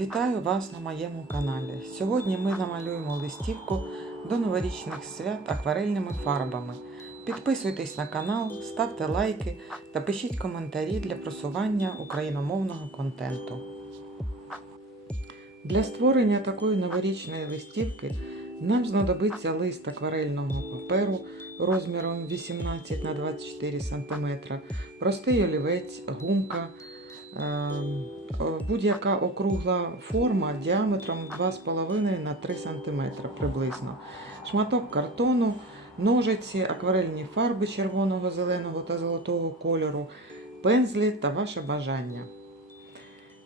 Вітаю вас на моєму каналі. Сьогодні ми намалюємо листівку до новорічних свят акварельними фарбами. Підписуйтесь на канал, ставте лайки та пишіть коментарі для просування україномовного контенту. Для створення такої новорічної листівки нам знадобиться лист акварельного паперу розміром 18 на 24 см, простий олівець, гумка. Е, будь-яка округла форма діаметром 2,5 на 3 см приблизно. Шматок картону, ножиці, акварельні фарби червоного, зеленого та золотого кольору, пензлі та ваше бажання.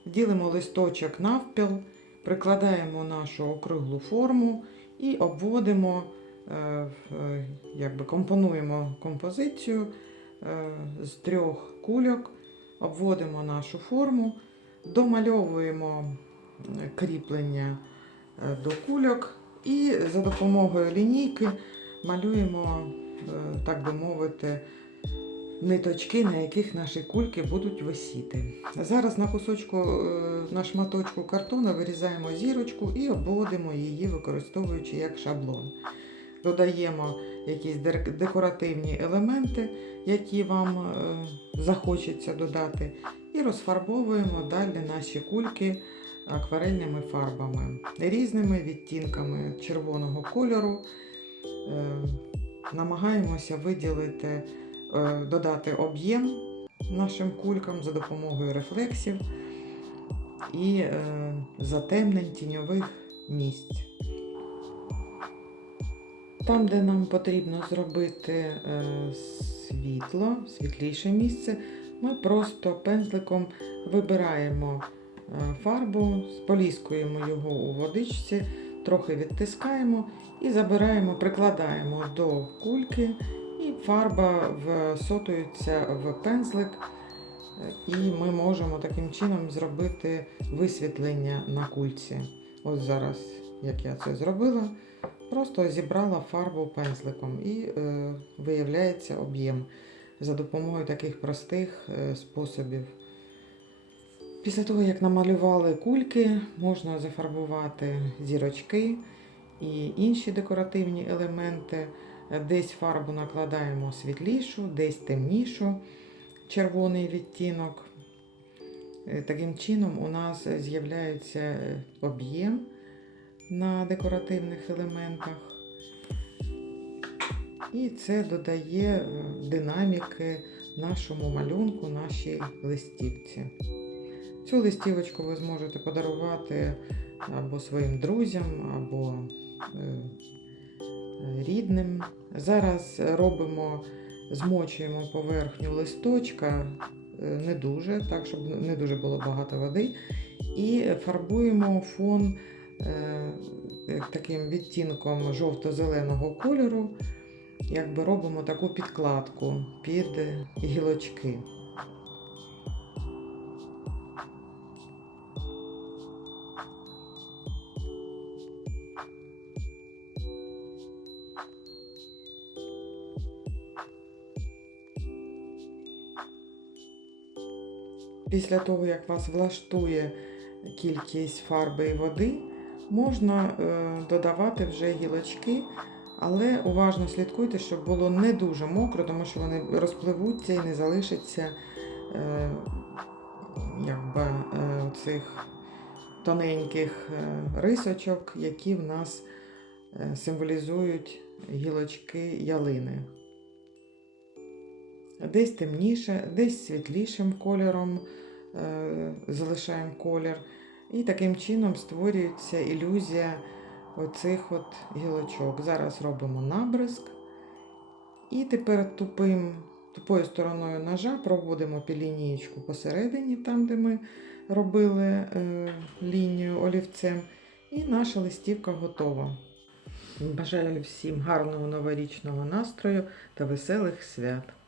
Ділимо листочок навпіл, прикладаємо нашу округлу форму і обводимо, е, якби компонуємо композицію е, з трьох кульок обводимо нашу форму, домальовуємо кріплення е, до кульок і за допомогою лінійки малюємо, е, так би мовити, ниточки, на яких наші кульки будуть висіти. Зараз на кусочку, е, на шматочку картону вирізаємо зірочку і обводимо її, використовуючи як шаблон. Додаємо якісь декоративні елементи, які вам е, захочеться додати, і розфарбовуємо далі наші кульки акварельними фарбами, різними відтінками червоного кольору. Е, Намагаємося виділити, е, додати об'єм нашим кулькам за допомогою рефлексів і затемнень тіньових місць. Там, де нам потрібно зробити е, світло, світліше місце, ми просто пензликом вибираємо е, фарбу, споліскуємо його у водичці, трохи відтискаємо і забираємо, прикладаємо до кульки, і фарба всотується в пензлик, і ми можемо таким чином зробити висвітлення на кульці. Ось зараз, як я це зробила. Просто зібрала фарбу пензликом і е, виявляється об'єм за допомогою таких простих е, способів. Після того, як намалювали кульки, можна зафарбувати зірочки і інші декоративні елементи. Десь фарбу накладаємо світлішу, десь темнішу, червоний відтінок. Е, Таким чином у нас з'являється е, об'єм на декоративних елементах. І це додає е, динаміки нашому малюнку, нашій листівці. Цю листівочку ви зможете подарувати або своїм друзям, або е, рідним. Зараз робимо, змочуємо поверхню листочка, е, не дуже, так, щоб не дуже було багато води, і фарбуємо фон таким відтінком жовто-зеленого кольору, якби робимо таку підкладку під гілочки. Після того, як вас влаштує кількість фарби і води, можна е, додавати вже гілочки, але уважно слідкуйте, щоб було не дуже мокро, тому що вони розпливуться і не залишиться е, якби, е, цих тоненьких рисочок, які в нас символізують гілочки ялини. Десь темніше, десь світлішим кольором залишаємо колір. І таким чином створюється ілюзія оцих от гілочок. Зараз робимо набризк. І тепер тупим, тупою стороною ножа проводимо пілінієчку посередині, там, де ми робили е, лінію олівцем. І наша листівка готова. Бажаю всім гарного новорічного настрою та веселих свят!